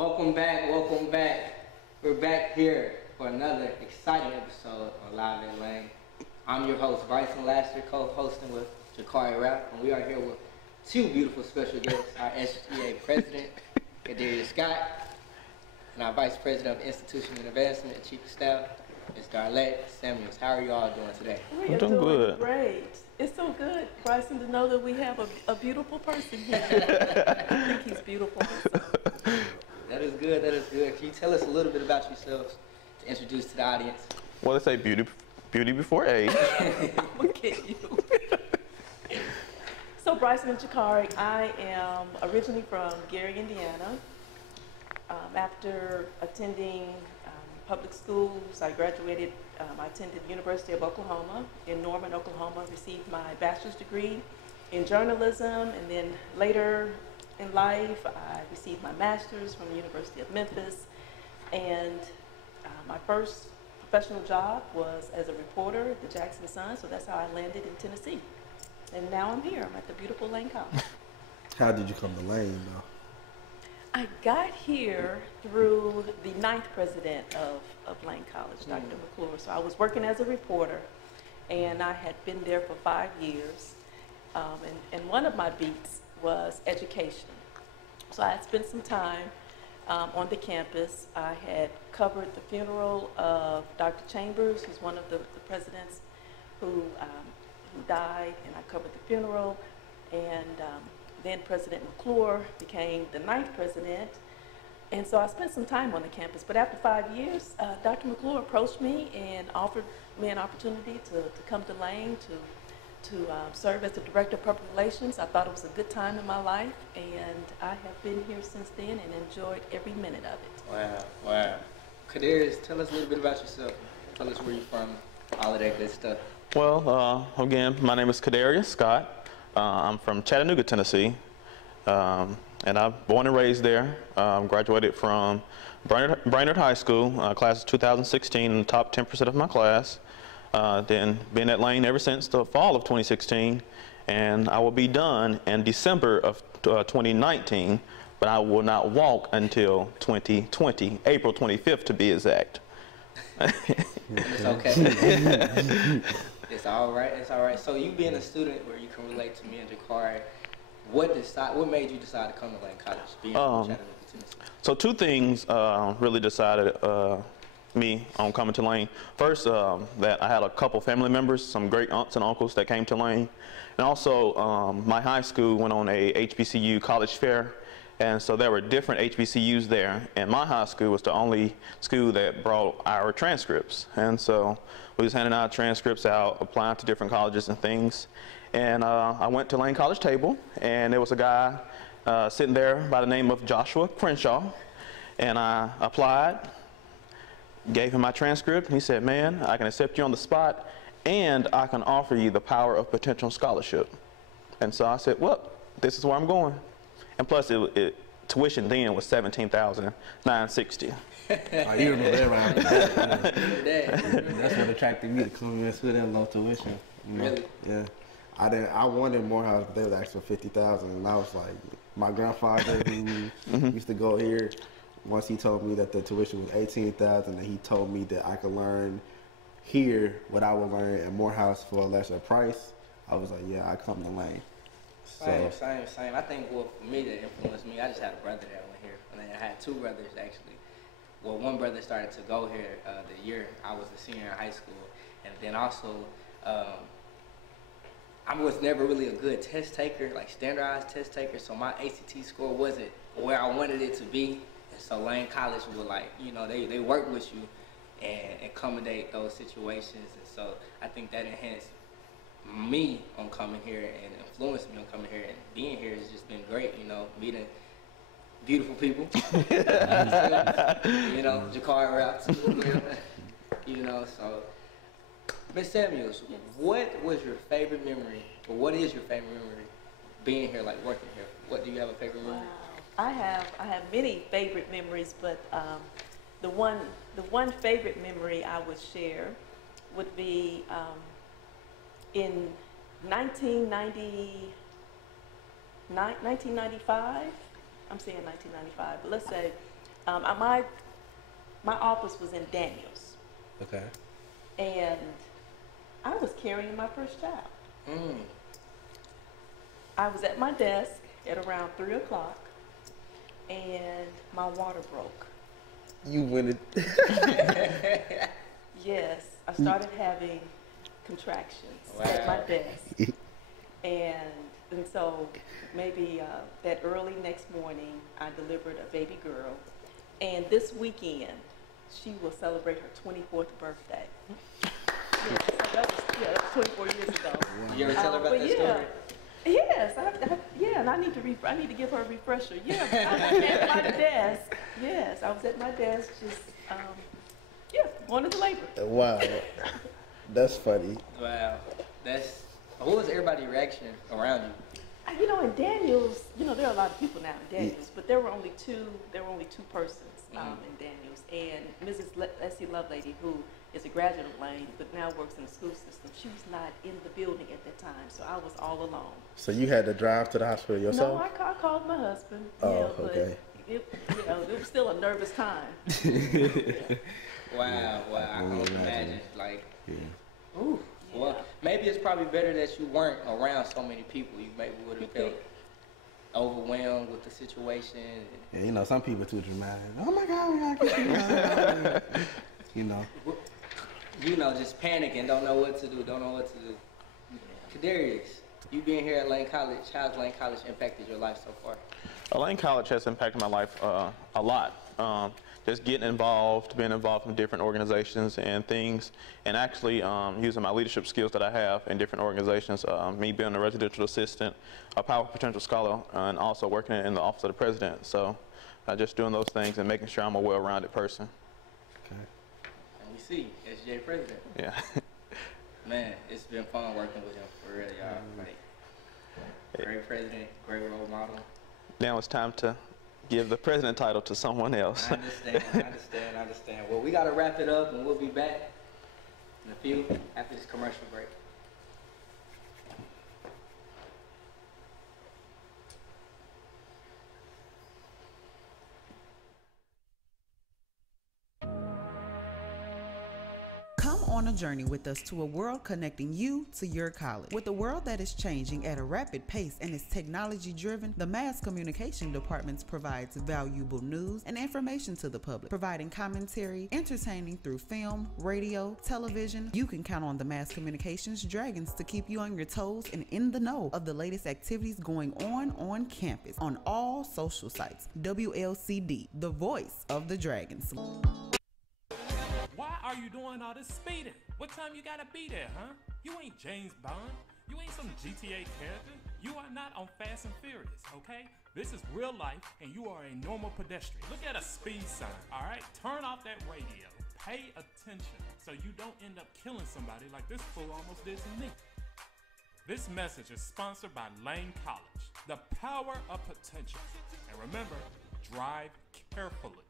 Welcome back, welcome back. We're back here for another exciting episode on Live in Lane. I'm your host, Bryson Laster, co-hosting with Jacarrie, Relf, and we are here with two beautiful special guests, our SGA President, Kadarius, and our Vice President of Institutional Advancement and Chief of Staff, Ms. Darlette Samuels. How are you all doing today? We are doing good. Great. It's so good, Bryson, to know that we have a beautiful person here. I think he's beautiful himself. That is good, that is good. Can you tell us a little bit about yourselves to introduce to the audience? Well, they say beauty before age. Look at you. So Bryson and Jacarrie, I am originally from Gary, Indiana. After attending public schools, I graduated, I attended the University of Oklahoma in Norman, Oklahoma, received my bachelor's degree in journalism, and then later in life, I received my master's from the University of Memphis, and my first professional job was as a reporter at the Jackson Sun, so that's how I landed in Tennessee. And now I'm here, I'm at the beautiful Lane College. How did you come to Lane, though? I got here through the 9th president of Lane College, Dr. McClure. So I was working as a reporter, and I had been there for 5 years. And one of my beats was education. So I had spent some time on the campus. I had covered the funeral of Dr. Chambers, who's one of the presidents who died, and I covered the funeral. And then President McClure became the 9th president. And so I spent some time on the campus. But after 5 years, Dr. McClure approached me and offered me an opportunity to come to Lane to serve as the Director of Public Relations. I thought it was a good time in my life, and I have been here since then and enjoyed every minute of it. Wow, wow. Kadarius, tell us a little bit about yourself. Tell us where you're from, all of that good stuff. Well, again, my name is Kadarius Scott. I'm from Chattanooga, Tennessee, and I'm born and raised there. Graduated from Brainerd High School, class of 2016, in the top 10% of my class. Then been at Lane ever since the fall of 2016, and I will be done in December of 2019, but I will not walk until 2020, April 25th to be exact. It's okay. It's all right. It's all right. So you being a student where you can relate to me and Jacarrie, what made you decide to come to Lane College, being from Chattanooga, Tennessee? So two things really decided me on coming to Lane. First, that I had a couple family members, some great aunts and uncles that came to Lane. And also, my high school went on a HBCU college fair. And so there were different HBCUs there, and my high school was the only school that brought our transcripts. And so we was handing out transcripts out, applying to different colleges and things. And I went to Lane College table, and there was a guy sitting there by the name of Joshua Crenshaw. And I applied, gave him my transcript, and he said, "Man, I can accept you on the spot, and I can offer you the power of potential scholarship." And so I said, well, this is where I'm going. And plus, tuition then was $17,960. Oh, you remember that right? That's what attracted me to come in with that low tuition. You know? Really? Yeah. I wanted Morehouse, but they was asking for $50,000, and I was like, my grandfather who used to go here, once he told me that the tuition was $18,000, and he told me that I could learn here what I would learn at Morehouse for a lesser price, I was like, yeah, I come to Lane. Same. I think for me that influenced me, I just had a brother that went here. And then I had two brothers actually. Well, one brother started to go here the year I was a senior in high school. And then also, I was never really a good test taker, like standardized test taker, so my ACT score wasn't where I wanted it to be. And so Lane College would they work with you and accommodate those situations. And so I think that enhanced me on coming here and influenced me on coming here, and being here has just been great, meeting beautiful people. Jacarrie Relf, so Ms. Samuels, what was your favorite memory, or what is your favorite memory being here, like working here? What do you have a favorite memory? Wow. I have many favorite memories, but the one favorite memory I would share would be in 1995, I'm saying 1995, but let's say My office was in Daniels, Okay. and I was carrying my first child. I was at my desk at around 3 o'clock, and my water broke. You win it. Yes, I started having contractions at my desk, and so maybe that early next morning, I delivered a baby girl, and this weekend she will celebrate her 24th birthday. Yeah, so that was 24 years ago. You ever tell her about that story? Yes, and I need to give her a refresher. Yeah, I was at my desk. Yes, I was at my desk just going into labor. Wow, that's funny. Wow, what was everybody's reaction around you? You know, in Daniels, you know, there are a lot of people now in Daniels, but there were only two persons in Daniels, and Mrs. Leslie Lovelady, who is a graduate of Lane, but now works in the school system. She was not in the building at that time, so I was all alone. So you had to drive to the hospital yourself? No, I called my husband. Oh, but okay. It was still a nervous time. Wow, I can only imagine. Like, Yeah. Well, maybe it's probably better that you weren't around so many people. You maybe would have felt overwhelmed with the situation. Yeah, you know, some people are too dramatic. Oh my God, we gotta get you know. You know, just panicking, don't know what to do. Kadarius, you being here at Lane College, how's Lane College impacted your life so far? Lane College has impacted my life a lot. Just getting involved, being involved in different organizations and things, and actually using my leadership skills that I have in different organizations, me being a residential assistant, a power potential scholar, and also working in the office of the president. So just doing those things and making sure I'm a well-rounded person. Okay. And we see, SJ president. Yeah. Man, it's been fun working with him, for real, y'all. Like, great president, great role model. Now it's time to give the president title to someone else. I understand. Well, we got to wrap it up, and we'll be back in a few after this commercial break. Come on a journey with us to a world connecting you to your college. With a world that is changing at a rapid pace and is technology driven, the Mass Communication Department provides valuable news and information to the public, providing commentary, entertaining through film, radio, television. You can count on the Mass Communications Dragons to keep you on your toes and in the know of the latest activities going on campus, on all social sites. WLCD, the voice of the Dragons. Why are you doing all this speeding? What time you gotta be there, huh? You ain't James Bond. You ain't some GTA character. You are not on Fast and Furious, okay? This is real life, and you are a normal pedestrian. Look at a speed sign, all right? Turn off that radio. Pay attention so you don't end up killing somebody like this fool almost did to me. This message is sponsored by Lane College, the power of potential. And remember, drive carefully.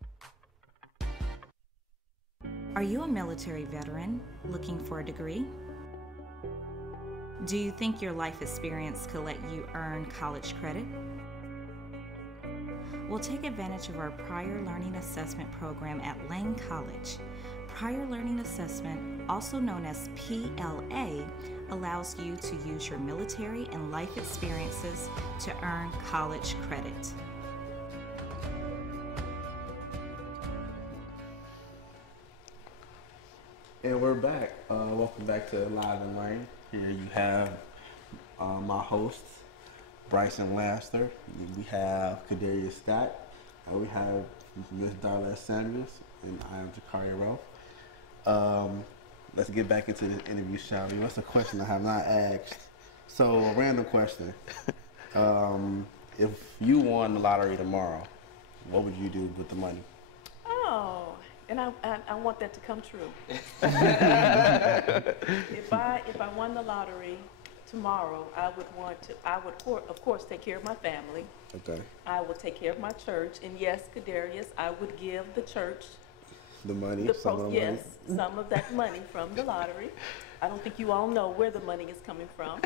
Are you a military veteran looking for a degree? Do you think your life experience could let you earn college credit? Well, take advantage of our Prior Learning Assessment program at Lane College. Prior Learning Assessment, also known as PLA, allows you to use your military and life experiences to earn college credit. And we're back. Welcome back to Live and Lane. Here you have my hosts, Bryson Laster. We have Kadarius Scott. We have Ms. Darlette Samuels, and I am Jacarrie Relf. Let's get back into the interview, shall we? What's a question I have not asked? So, a random question. If you won the lottery tomorrow, what would you do with the money? Oh. And I want that to come true. If I won the lottery tomorrow, I would of course take care of my family. Okay. I would take care of my church, and yes, Kadarius, I would give the church the money. Some of that money from the lottery. I don't think you all know where the money is coming from.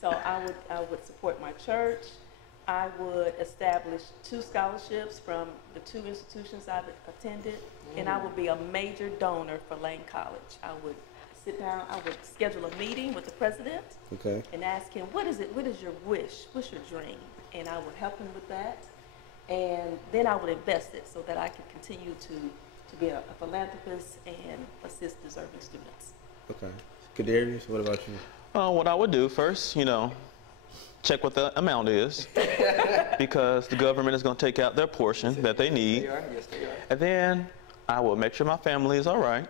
So I would support my church. I would establish 2 scholarships from the 2 institutions I've attended, and I would be a major donor for Lane College. I would sit down, I would schedule a meeting with the president and ask him, what is your wish? What's your dream? And I would help him with that. And then I would invest it so that I could continue to be a philanthropist and assist deserving students. Okay. Kadarius, what about you? What I would do first, check what the amount is, because the government is going to take out their portion that they need. Yes, they are. And then I will make sure my family is all right,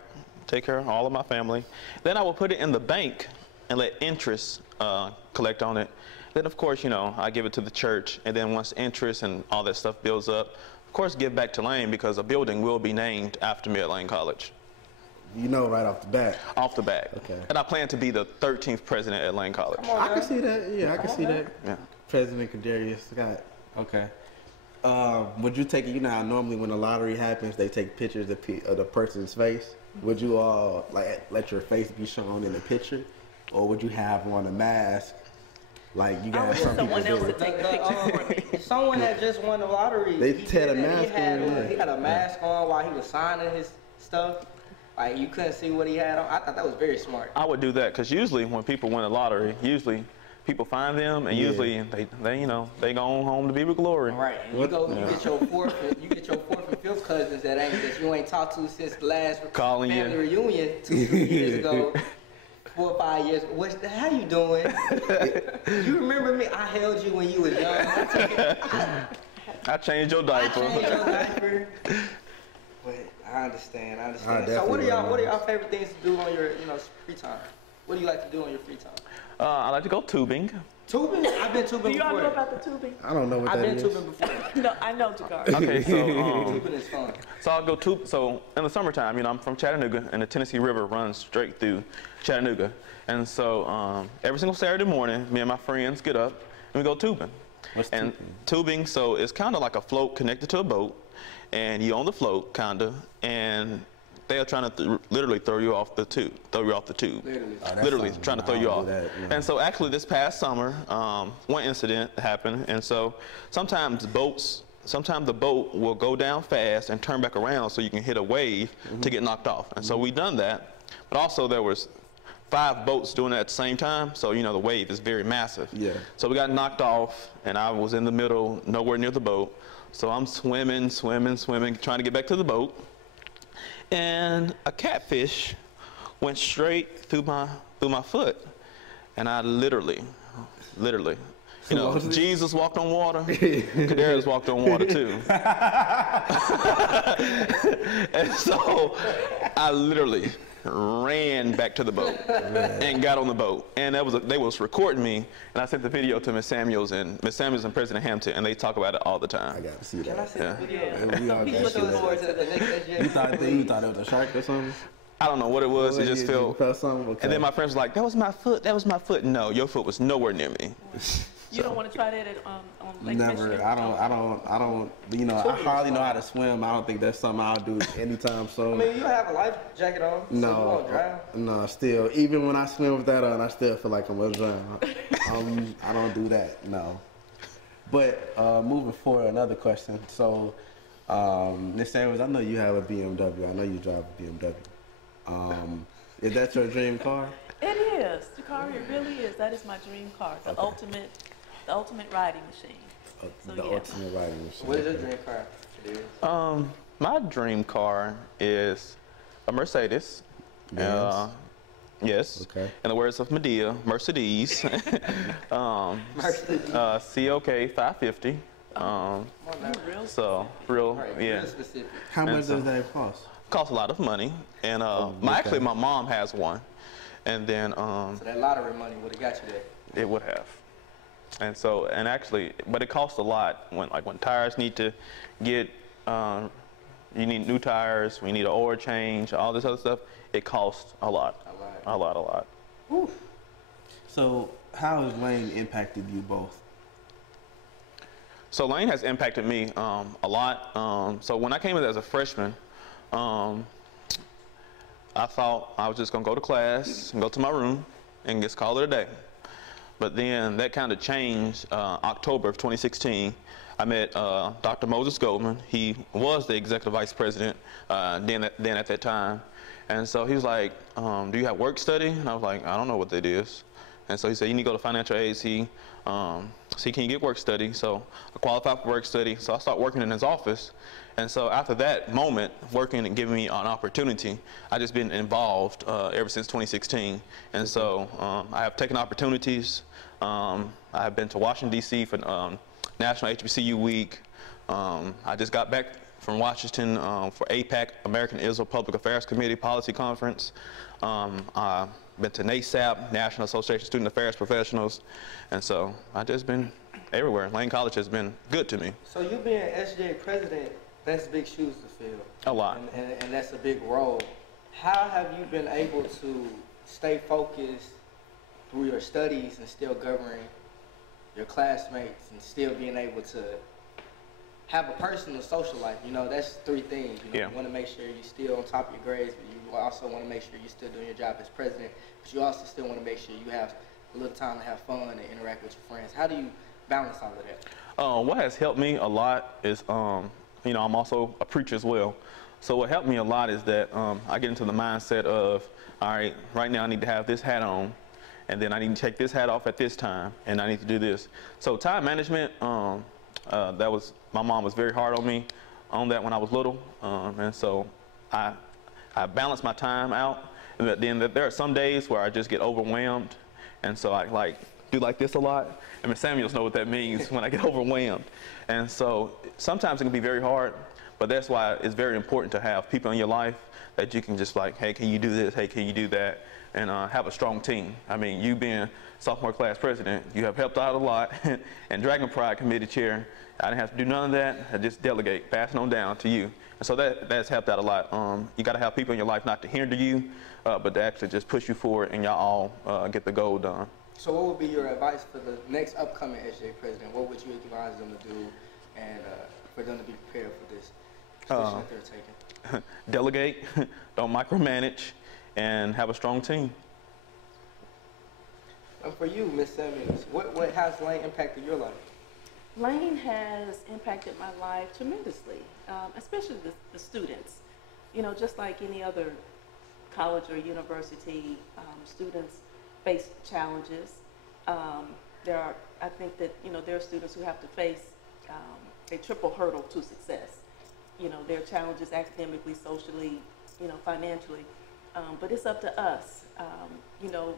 take care of all of my family. Then I will put it in the bank and let interest collect on it. Then, of course, I give it to the church, and then once interest and all that stuff builds up, of course, give back to Lane, because a building will be named after me at Lane College. Right off the bat? Off the bat. Okay. And I plan to be the 13th president at Lane College. I can see that. Yeah, I can see that. Yeah. President Kadarius Scott. Okay. Would you take it? How normally when a lottery happens, they take pictures of the person's face. Would you all let your face be shown in the picture, or would you have on a mask? Like you got someone else to take the picture for me. Someone that just won the lottery. They had a mask on. He had a mask on while he was signing his stuff. Like you couldn't see what he had on. I thought that was very smart. I would do that, because usually when people win a lottery, people find them, and usually they go on home to be with glory. Right. And you get your fourth and fifth cousins that you ain't talked to since the last family reunion 2-3 years ago. 4 or 5 years. How you doing? You remember me? I held you when you was young. I changed your diaper. But I understand. So what are y'all favorite things to do on your free time? What do you like to do on your free time? I like to go tubing. Tubing? I've been tubing before. Do y'all know about the tubing? I don't know what that is. I've been tubing before. No, I know Jacarrie. Okay, so tubing is fun. So I'll go tube. So in the summertime, I'm from Chattanooga, and the Tennessee River runs straight through Chattanooga. And so every single Saturday morning, me and my friends get up and we go tubing. What's tubing? Tubing, so it's kind of like a float connected to a boat, and you on the float, kind of, and they are trying to literally throw you off the tube. Literally trying to throw you off. And so actually this past summer, one incident happened, and so sometimes the boat will go down fast and turn back around so you can hit a wave to get knocked off. And so we done that, but also there was 5 boats doing it at the same time, so the wave is very massive. Yeah. So we got knocked off, and I was in the middle, nowhere near the boat. So I'm swimming, trying to get back to the boat. And a catfish went straight through my foot, and I literally, Jesus walked on water, Kadarius walked on water too. And so I literally ran back to the boat and got on the boat, and they was recording me, and I sent the video to Miss Samuels and President Hampton, and they talk about it all the time. I got to see that. Can I see the video? Yeah, we all got to see that. You thought it was a shark or something? I don't know what it was. It just felt something. Okay. And then my friends were like, "That was my foot. That was my foot." No, your foot was nowhere near me. You don't want to try that on Lake Never. Michigan? I don't. I hardly know how to swim. I don't think that's something I'll do anytime soon. I mean, you have a life jacket on, so you won't drown. No, still, even when I swim with that on, I still feel like I'm gonna drown. I don't do that. No. But moving forward, another question. So, Ms. Samuels, I know you have a BMW. I know you drive a BMW. Is that your dream car? It is, Jacarrie. It really is. That is my dream car. The ultimate riding machine. Ultimate riding machine. What is your dream car? My dream car is a Mercedes. Yes. Okay. In the words of Medea, Mercedes. COK 550. So real, yeah. How much does that cost? Costs a lot of money, and actually my mom has one, and then so that lottery money would have got you there. It would have, and so but it costs a lot when tires need to get you need new tires, we need an oil change, all this other stuff. It costs a lot. Oof. So how has Lane impacted you both? So Lane has impacted me a lot. So when I came in as a freshman, I thought I was just gonna go to class and go to my room and just call it a day. But then that kind of changed October of 2016. I met Dr. Moses Goldman. He was the executive vice president then at that time. And so he was like, do you have work study? And I was like, I don't know what that is. And so he said, you need to go to financial aid, see can you get work study? So I qualified for work study. So I started working in his office. And so after that moment, working and giving me an opportunity, I just been involved ever since 2016. And so I have taken opportunities. I have been to Washington, D.C. for National HBCU Week. I just got back from Washington for APAC, American Israel Public Affairs Committee Policy Conference. I've been to NASAP, National Association of Student Affairs Professionals. And so I've just been everywhere. Lane College has been good to me. So you being SJ president, that's big shoes to fill. A lot. And that's a big role. How have you been able to stay focused through your studies and still governing your classmates and still being able to have a personal social life? You know, that's three things. You know, you want to make sure you're still on top of your grades, but you also want to make sure you're still doing your job as president, but you also still want to make sure you have a little time to have fun and interact with your friends. How do you balance all of that? What has helped me a lot is, you know, I'm also a preacher as well. So what helped me a lot is that I get into the mindset of, all right, right now I need to have this hat on, and then I need to take this hat off at this time, and I need to do this. So time management, my mom was very hard on me on that when I was little, and so I balance my time out. And then there are some days where I just get overwhelmed, and so I do like this a lot. And Ms. Samuels know what that means when I get overwhelmed. And so sometimes it can be very hard, but that's why it's very important to have people in your life that you can just like, hey, can you do this? Hey, can you do that? And have a strong team. I mean, you being sophomore class president, you have helped out a lot. And Dragon Pride committee chair, I didn't have to do none of that. I just delegate, passing on down to you. And so that's helped out a lot. You got to have people in your life not to hinder you, but to actually just push you forward and y'all all get the goal done. So what would be your advice for the next upcoming SJ president? What would you advise them to do and for them to be prepared for this position that they're taking? Delegate, don't micromanage, and have a strong team. And for you, Ms. Samuels, what has Lane impacted your life? Lane has impacted my life tremendously, especially the students. You know, just like any other college or university, students face challenges. I think that, you know, there are students who have to face a triple hurdle to success. You know, there are challenges academically, socially, you know, financially. But it's up to us, you know,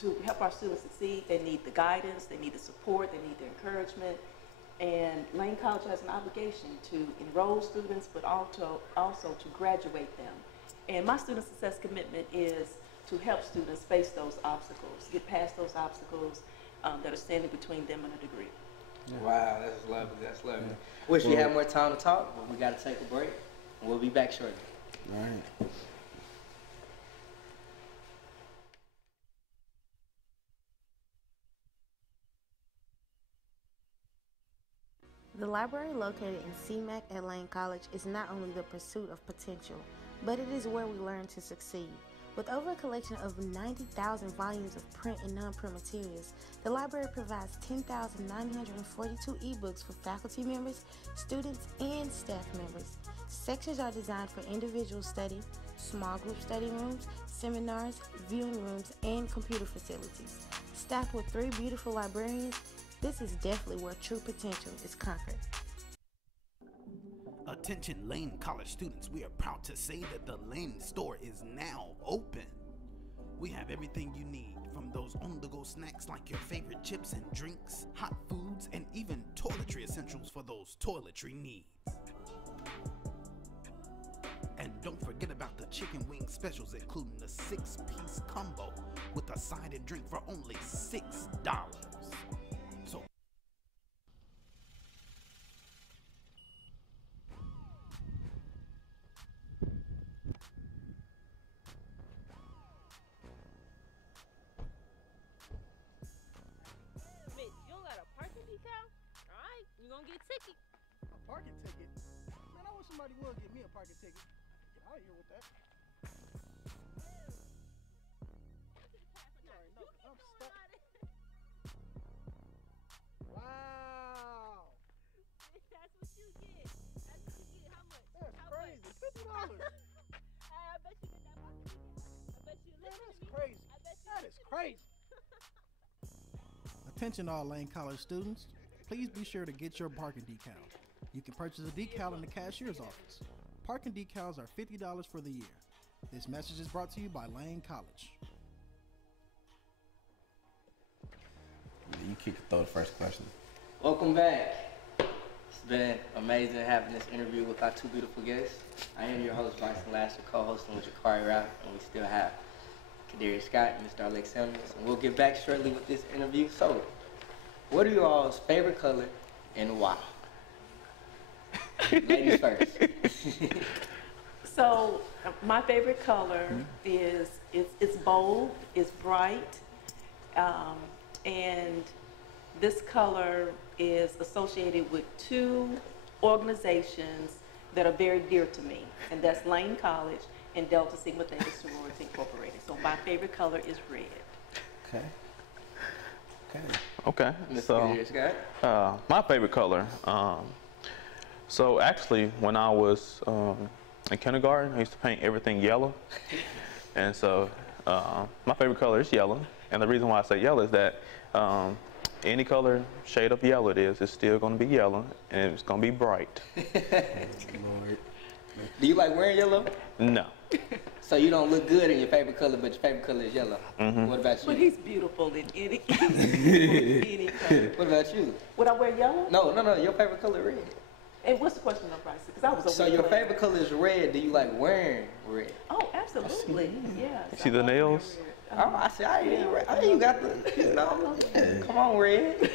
to help our students succeed. They need the guidance, they need the support, they need the encouragement. And Lane College has an obligation to enroll students, but also to graduate them. And my student success commitment is to help students face those obstacles, get past those obstacles that are standing between them and a degree. Yeah. Wow, that's lovely, that's lovely. Yeah. Wish we had more time to talk, but we got to take a break, and we'll be back shortly. All right. The library located in CMAC at Lane College is not only the pursuit of potential, but it is where we learn to succeed. With over a collection of 90,000 volumes of print and non-print materials, the library provides 10,942 ebooks for faculty members, students, and staff members. Sections are designed for individual study, small group study rooms, seminars, viewing rooms, and computer facilities. Staffed with 3 beautiful librarians, this is definitely where true potential is conquered. Attention Lane College students, we are proud to say that the Lane store is now open. We have everything you need, from those on-the-go snacks like your favorite chips and drinks, hot foods, and even toiletry essentials for those toiletry needs. And don't forget about the chicken wing specials, including the 6-piece combo with a side and drink for only $6. So Get a ticket. A parking ticket? Man, I wish somebody would give me a parking ticket. Get out of here with that. You already know, I'm stuck. Attention all Lane College students, please be sure to get your parking decal. You can purchase a decal in the cashier's office. Parking decals are $50 for the year. This message is brought to you by Lane College. You can throw the first question. Welcome back. It's been amazing having this interview with our two beautiful guests. I am your host, Bryson Laster, co-hosting with Jacarrie, and we still have Kadarius Scott and Mr. Darlette Samuels. And we'll get back shortly with this interview. So, what are you all's favorite color and why? Ladies first. So my favorite color is it's bold, it's bright, and this color is associated with two organizations that are very dear to me, and that's Lane College and Delta Sigma Theta Sorority Incorporated. So my favorite color is red. Okay. Okay. Mr. So, Kadarius Scott? my favorite color. So actually, when I was in kindergarten, I used to paint everything yellow, and so my favorite color is yellow. And the reason why I say yellow is that any color shade of yellow it is, it's still going to be yellow, and it's going to be bright. Lord. Do you like wearing yellow? No. So you don't look good in your favorite color, but your favorite color is yellow. What about you? But he's beautiful in any color. What about you? Would I wear yellow? No, your favorite color is red. And what's the question of Bryson? Because I was over So there your playing. favorite color is red. Do you like wearing red? Oh, absolutely. Yes. See the I love nails? wearing red. Oh, I see. I ain't got the, come on, red.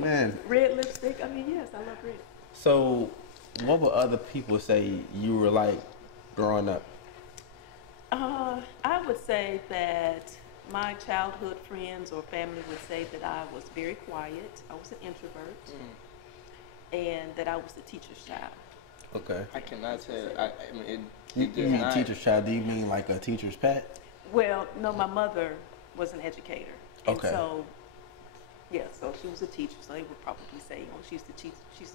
Man. Red lipstick. I mean, yes, I love red. So, what would other people say you were like growing up? I would say that my childhood friends or family would say that I was very quiet. I was an introvert. And that I was the teacher's child. Okay. I cannot say. I mean, You it does mean not. teacher's child? Do you mean like a teacher's pet? Well, no, my mother was an educator. And Okay. so, yeah, so she was a teacher. So they would probably say, you know, she's the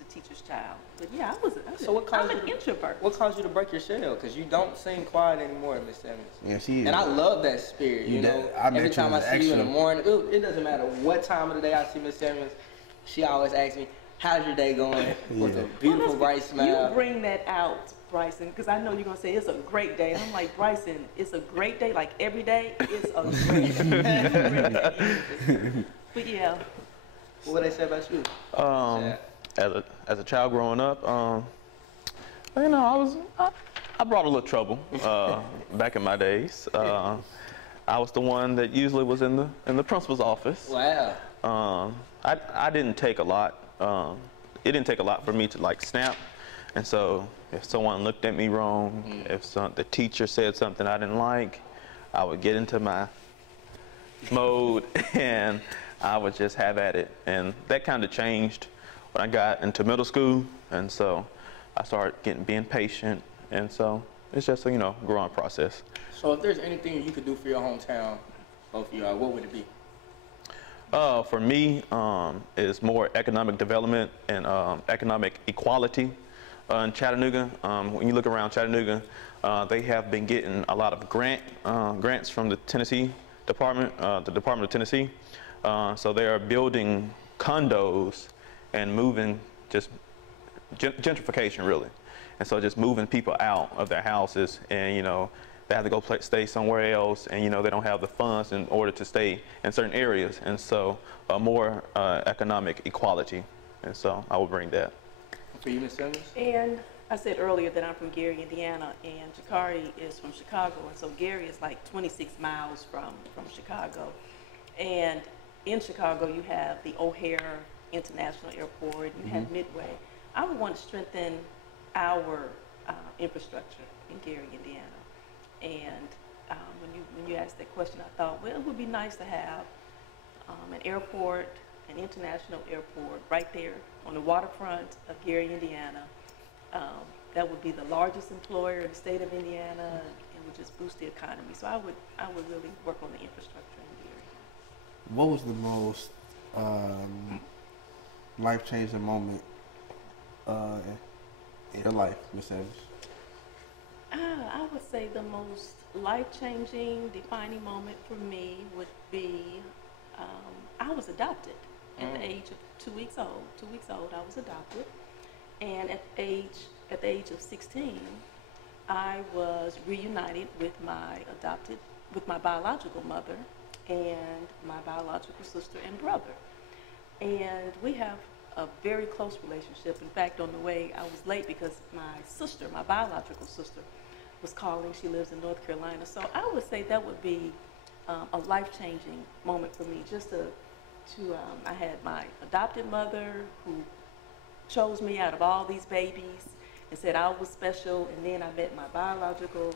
teacher's child. But yeah, So what caused I'm you an to- introvert. What caused you to break your shell? Because you don't seem quiet anymore, Miss Simmons. Yeah, she is. And I love that spirit. You know, I met every you time I as see you in the extra. morning, it doesn't matter what time of the day I see Miss Simmons. She always asks me, "How's your day going?" With a beautiful, bright smile. You bring that out, Bryson, because I know you're going to say it's a great day. And I'm like, Bryson, it's a great day. Like every day, it's a great day. But yeah. What they say about you? As a child growing up, you know, I brought a little trouble back in my days. I was the one that usually was in the principal's office. Wow. I didn't take a lot. It didn't take a lot for me to like snap, and so if someone looked at me wrong, if the teacher said something I didn't like, I would get into my mode and I would just have at it. And that kind of changed when I got into middle school, and so I started being patient, and so it's just a, you know, growing process. So if there's anything you could do for your hometown, both of y'all, what would it be? For me, is more economic development and economic equality in Chattanooga. When you look around Chattanooga, they have been getting a lot of grants from the Tennessee Department, the Department of Tennessee. So they are building condos and moving, just gentrification really. And so just moving people out of their houses, and you know, they have to go stay somewhere else, and you know, they don't have the funds in order to stay in certain areas. And so more economic equality. And so I will bring that. For you, Ms. Simmons? And I said earlier that I'm from Gary, Indiana, and Jacarrie is from Chicago. And so Gary is like 26 miles from Chicago. And in Chicago, you have the O'Hare International Airport, you have Midway. I would want to strengthen our infrastructure in Gary, Indiana. And when you asked that question, I thought, well, it would be nice to have an airport, an international airport, right there on the waterfront of Gary, Indiana. That would be the largest employer in the state of Indiana, and would just boost the economy. So I would really work on the infrastructure in Gary. What was the most life-changing moment in your life, Ms. Evans? I would say the most life-changing, defining moment for me would be I was adopted at the age of 2 weeks old. 2 weeks old, I was adopted. And at the age of 16, I was reunited with my biological mother and my biological sister and brother. And we have a very close relationship. In fact, on the way, I was late because my biological sister, was calling. She lives in North Carolina. So I would say that would be a life-changing moment for me. I had my adopted mother who chose me out of all these babies and said I was special, and then I met my biological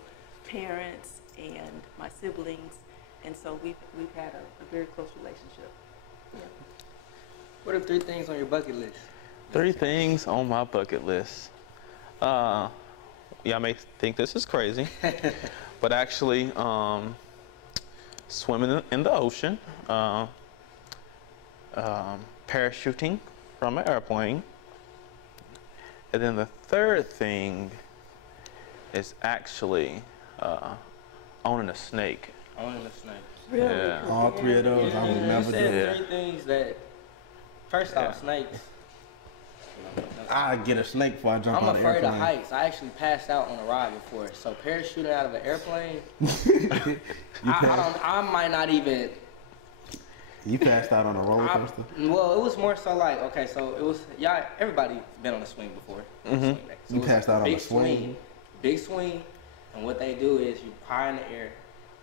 parents and my siblings, and so we've had a very close relationship. Yeah. What are 3 things on your bucket list? 3 things on my bucket list. Y'all may think this is crazy, but actually, swimming in the ocean, parachuting from an airplane, and then the 3rd thing is actually owning a snake. Owning a snake. Really? Yeah. All 3 of those, I would never do. You said 3 things that, first off, snakes. I get a snake before I jump I'm out of the afraid airplane. of heights. I actually passed out on a ride before. So parachuting out of an airplane, I might not even. You passed out on a roller coaster? Well, it was more so like, okay, so it was, everybody been on a swing before. Mm-hmm. So You passed out on a swing? Big swing, and what they do is you pie in the air,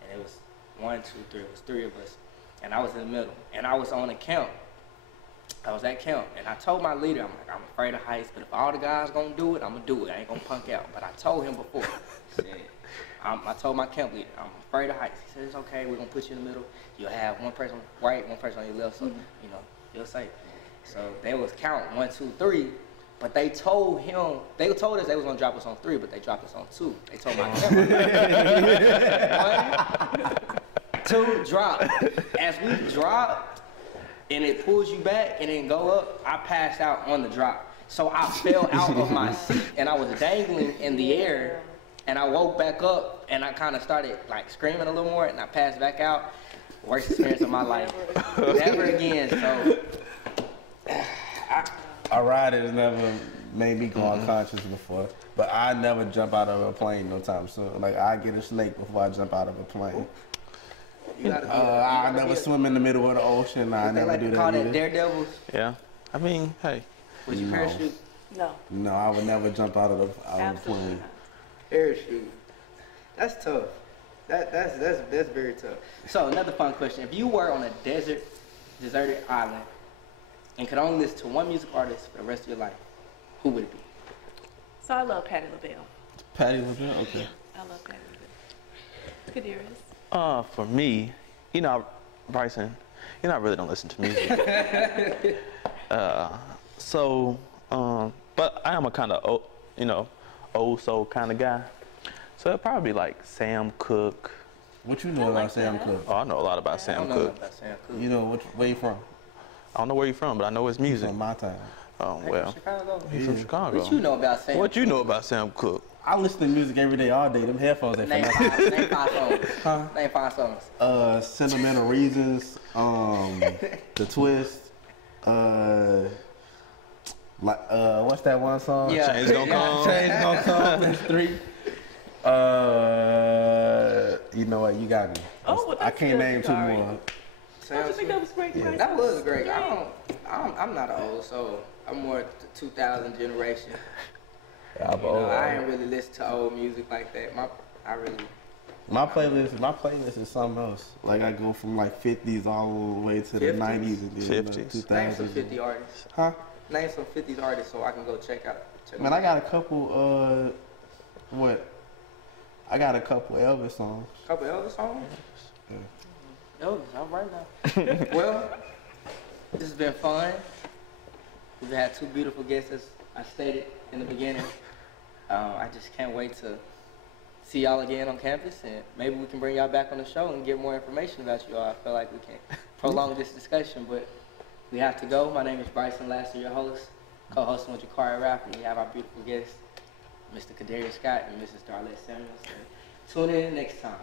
and it was 1, 2, 3, it was 3 of us, and I was in the middle, and I was on a count. I was at camp, and I told my leader, I'm like, I'm afraid of heights, but if all the guys gonna do it, I'm gonna do it. I ain't gonna punk out. But I told him before. I told my camp leader, I'm afraid of heights. He said, it's okay, we're gonna put you in the middle. You'll have one person right, one person on your left, so you'll safe. So they was counting 1, 2, 3, but they told us they was gonna drop us on 3, but they dropped us on 2. They told my camp leader. 1, 2, drop. As we dropped, and it pulls you back and then go up, I passed out on the drop. So I fell out of my seat and I was dangling in the air, and I woke back up and I kind of started like screaming a little more, and I passed back out. Worst experience of my life. Never again. So A ride has never made me go unconscious before, but I never jump out of a plane no time soon. Like, I get a snake before I jump out of a plane. I never swim in the middle of the ocean. I never do that. Call that daredevils? Yeah. I mean, hey. Would you parachute? No. No, I would never jump out of the Absolutely plane. not. Parachute. That's tough. That's very tough. So another fun question: if you were on a deserted island, and could only listen to one music artist for the rest of your life, who would it be? So I love Patti LaBelle. Patti LaBelle? Okay. I love Patti LaBelle. Kadarius? For me, Bryson, I really don't listen to music. But I am a kind of, old soul kind of guy. So it'd probably be like Sam Cooke. What you know about Sam Cooke? Oh, I know a lot about Sam Cooke. You know where you from? I don't know where you're from, but I know his music. From my town. Oh, well. Chicago? He's from Chicago. What you know about Sam? What you know about Sam Cooke? I listen to music every day, all day. Them headphones ain't Name five songs. Huh? Name 5 songs. Sentimental Reasons, The Twist, what's that one song? Yeah. Change Gonna Come. Change Gonna Come. That's 3. You know what? You got me. Oh, well, I can't name 2 sorry. more. Don't you think that was great? Yeah. That was great. I'm not old, so I'm more the 2000 generation. I ain't really listen to old music like that. My playlist is something else. Like, I go from like 50s all the way to the 90s and then 50s. 2000s. Name some 50 artists. Huh? Name some 50s artists so I can go check out. Man, I got a couple. I got a couple Elvis songs. Couple Elvis songs? Yeah. Elvis, all right now. Well, this has been fun. We've had 2 beautiful guests, as I stated in the beginning. I just can't wait to see y'all again on campus, and maybe we can bring y'all back on the show and get more information about you all. I feel like we can prolong this discussion, but we have to go. My name is Bryson Laster, your host, co-hosting with Jacarrie, and we have our beautiful guests, Mr. Kadarius Scott and Mrs. Darlette Samuels. Tune in next time.